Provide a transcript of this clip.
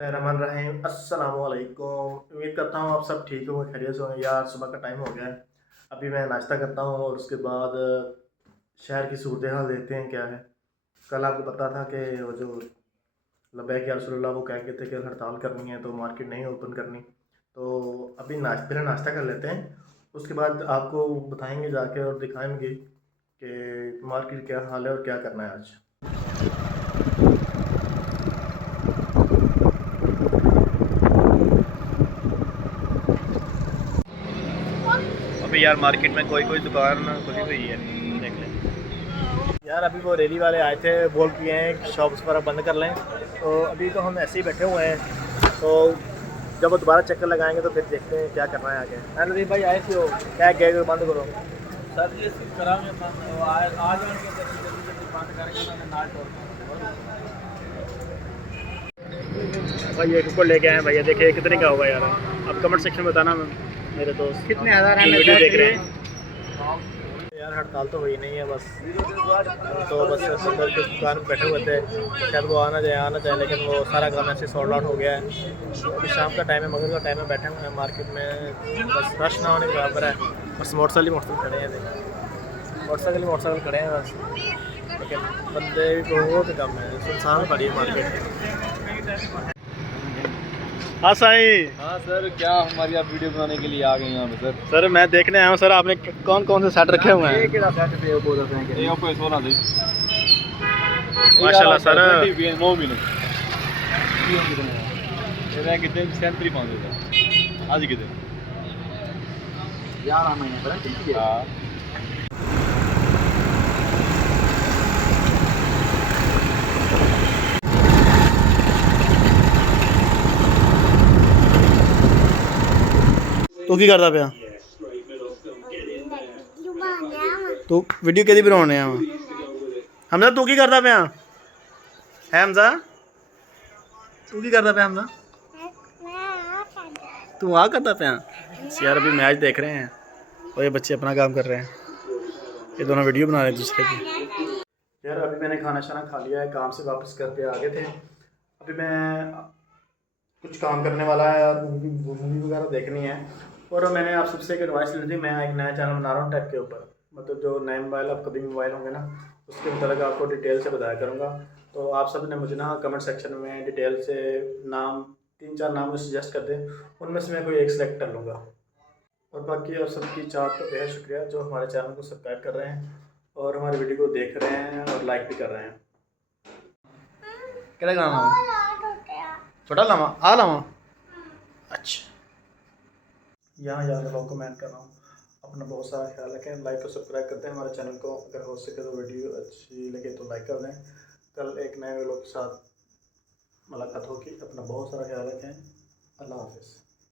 रहमान रहीम अस्सलाम वालेकुम। उम्मीद करता हूँ आप सब ठीक होंगे, खैरियत से होंगे। यार सुबह का टाइम हो गया है, अभी मैं नाश्ता करता हूँ और उसके बाद शहर की सूरत हाल देखते हैं क्या है। कल आपको पता था कि वो जो लब्बैक या रसूलुल्लाह वो कह के थे कि हड़ताल करनी है तो मार्केट नहीं ओपन करनी। तो अभी पहले नाश्ता कर लेते हैं, उसके बाद आपको बताएंगे जाके और दिखाएंगे कि मार्केट क्या हाल है और क्या करना है आज। अभी यार मार्केट में कोई कोई दुकान खुली हुई है, देख लें। यार अभी वो रैली वाले आए थे, बोल किए हैं शॉप्स वगैरह बंद कर लें, तो अभी तो हम ऐसे ही बैठे हुए हैं। तो जब वो दोबारा चक्कर लगाएंगे तो फिर देखते हैं क्या करना है आगे। अरे भाई आए थे, हो क्या गेट बंद करो सर, ये कराओगे आ जाएंगे जल्दी बंद करके नाल तोड़ भाई। ये कुकर लेके आए भैया, देखिए कितने का होगा यार। आप कमेंट सेक्शन में बताना मेरे दोस्त कितने हज़ार वीडियो देख रहे हैं। यार हड़ताल तो हुई नहीं है, बस तो बस अंदर के दुकान पर बैठे हुए थे, शायद वो आना जाए, लेकिन वो सारा काम ऐसे सॉल्ड आउट हो गया है। तो अभी शाम का टाइम है, मगर का टाइम है, बैठे हुए हैं मार्केट में, बस रश ना होने के बराबर है। बस मोटरसाइकिल खड़े हैं, मोटरसाइकिल खड़े हैं बस, लेकिन बंदे भी बहुत कम है, सुनसान पड़ी है मार्केट। हाँ साई। हाँ सर, क्या हमारी आप वीडियो बनाने के लिए आ गए यहाँ पे सर मैं देखने आया हूँ सर, आपने कौन कौन से सेट रखे हुए हैं। ये ओप्पो 16 थी माशाल्लाह सर। 9 महीने ये रैंक कितने सेंट्री पाउंड था आज कितने 11 महीने पर। हाँ तू की करदा पिया? तू वीडियो केदी बनाने आ? हमजा तू की करदा पिया है? हमजा तू की करदा पिया? हमजा तू आ करदा पिया? यार अभी मैच देख रहे हैं और ये बच्चे अपना काम कर रहे हैं, ये दोनों वीडियो बना रहे हैं दूसरे की। यार अभी मैंने खाना शाना खा लिया है, काम से वापस घर पे आ गए थे। अभी मैं कुछ काम करने वाला है और मूवी वगैरह देखनी है। और मैंने आप सबसे एक एडवाइस ली थी, मैं एक नया चैनल बना रहा हूँ टेक के ऊपर, मतलब जो नए मोबाइल अपकमिंग मोबाइल होंगे ना, उसके मतलब आपको डिटेल से बताया करूँगा। तो आप सब ने मुझे ना कमेंट सेक्शन में डिटेल से नाम 3-4 नाम सजेस्ट कर दें, उनमें से मैं कोई एक सिलेक्ट कर लूँगा। और बाकी आप सबकी चाहत का बेहद शुक्रिया जो हमारे चैनल को सब्सक्राइब कर रहे हैं और हमारे वीडियो को देख रहे हैं और लाइक भी कर रहे हैं। क्या गाना छोटा लावा आ लावा? अच्छा, यहाँ ज़्यादा लोग कमेंट कर रहा हूँ। अपना बहुत सारा ख्याल रखें, लाइक और सब्सक्राइब करते हैं हमारे चैनल को, अगर हो सके तो वीडियो अच्छी लगे तो लाइक कर दें। कल एक नए वीडियो के साथ मुलाकात होगी, अपना बहुत सारा ख्याल रखें। अल्लाह हाफिज़।